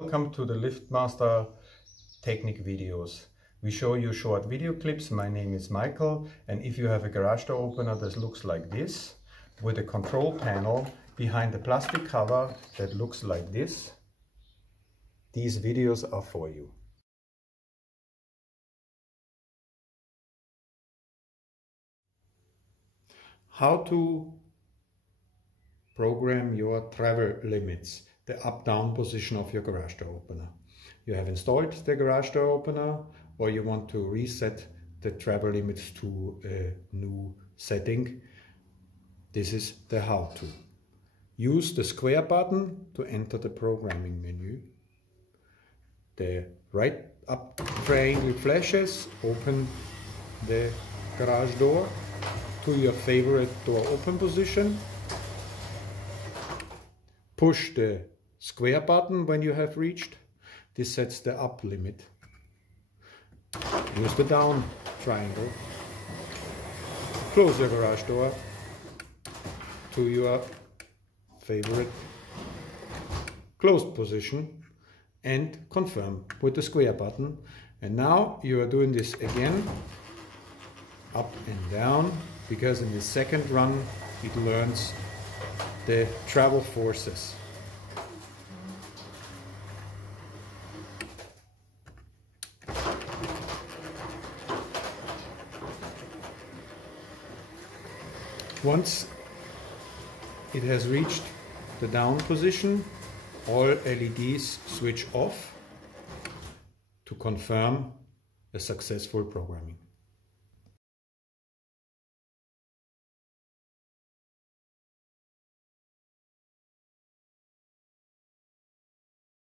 Welcome to the LiftMaster technique videos. We show you short video clips. My name is Michael, and if you have a garage door opener that looks like this, with a control panel behind the plastic cover that looks like this, these videos are for you. How to program your travel limits, the up-down position of your garage door opener. You have installed the garage door opener, or you want to reset the travel limits to a new setting. This is the how-to. Use the square button to enter the programming menu. The right up triangle flashes, open the garage door to your favorite door open position. Push the square button when you have reached. This sets the up limit. Use the down triangle. Close your garage door to your favorite closed position and confirm with the square button. And now you are doing this again, up and down, because in the second run it learns the travel forces. Once it has reached the down position, all LEDs switch off to confirm a successful programming.